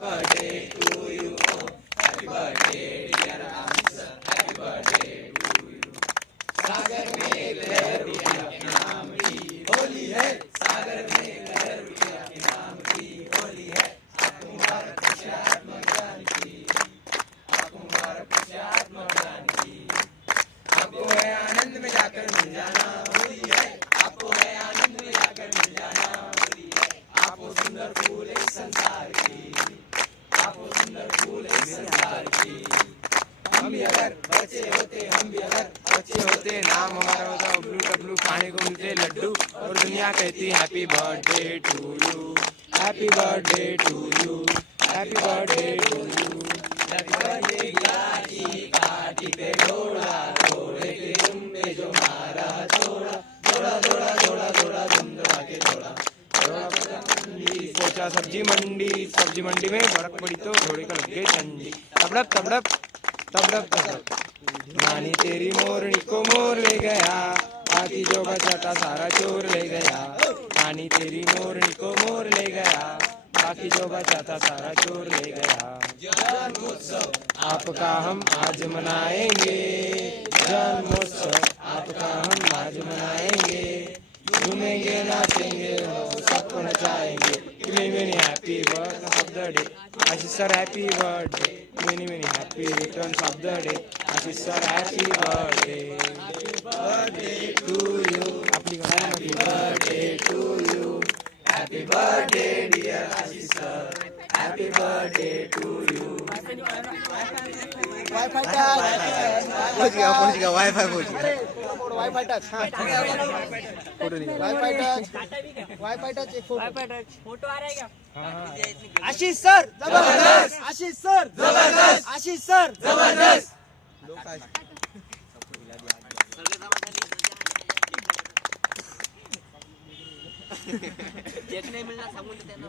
birthday to you. Oh, happy birthday dear Amis. Happy birthday to you. सागर में लहर उठी आपके नाम की होली है. सागर में लहर उठी आपके नाम की होली है. आपको मुबारक खुशियात्मक जान की. आपको मुबारक खुशियात्मक जान की. आपको है आनंद में जाकर मिल जाना होली है. आपको है आनंद में जाकर मिल जाना होली है. आपको सुंदर फूल इस संसार की. आपको सुंदर फूल इस संसार की. हम भी अगर बच्चे होते, हम भी अगर बच्चे होते, नाम हमारा होता उबलू टबलू, खाने को मिलते लड्डू और दुनिया कहती happy birthday to you. Happy birthday to you. Happy birthday to you. Happy birthday काटी काटी पे घोड़ा घोड़े के दुम पे जो मारा थोड़ा थोड़ा थोड़ा थोड़ा थोड़ा दुम दबा के थोड़ा थोड़ा पहुंचा सब्जी मंडी में बर्फ पड़ी तो घोड़े का लग गई ठंडी. तबड़प तबड़प तबड़प तबड़प नानी तेरी मोरनी को मोर ले गया. बाकी जो बचा था सारा चोर ले गया. नानी तेरी मोरनी को मोर ले गया. बाकी जो बचा था सारा चोर ले गया. जन्मोत्सव आपका हम आज मनाएंगे. जन्मोत्सव आपका हम आज मनाएंगे. झूमेंगे नाचेंगे सबको नचाएंगे. Many happy birthday of the day Ashish sir. Happy birthday. Many happy returns of the day Ashish sir. Happy birthday. Birthday to you. आपली happy birthday to you. Happy birthday dear Ashish sir. Happy birthday to you. Wifi touch पहुंच गया wifi पहुंच गया. Wifi touch. हाँ wifi touch एक photo आ रहा है क्या? आशीष सर जबरदस्त. आशीष सर जबरदस्त. आशीष सर जबरदस्त. देखने मिलना सांगून देते ना.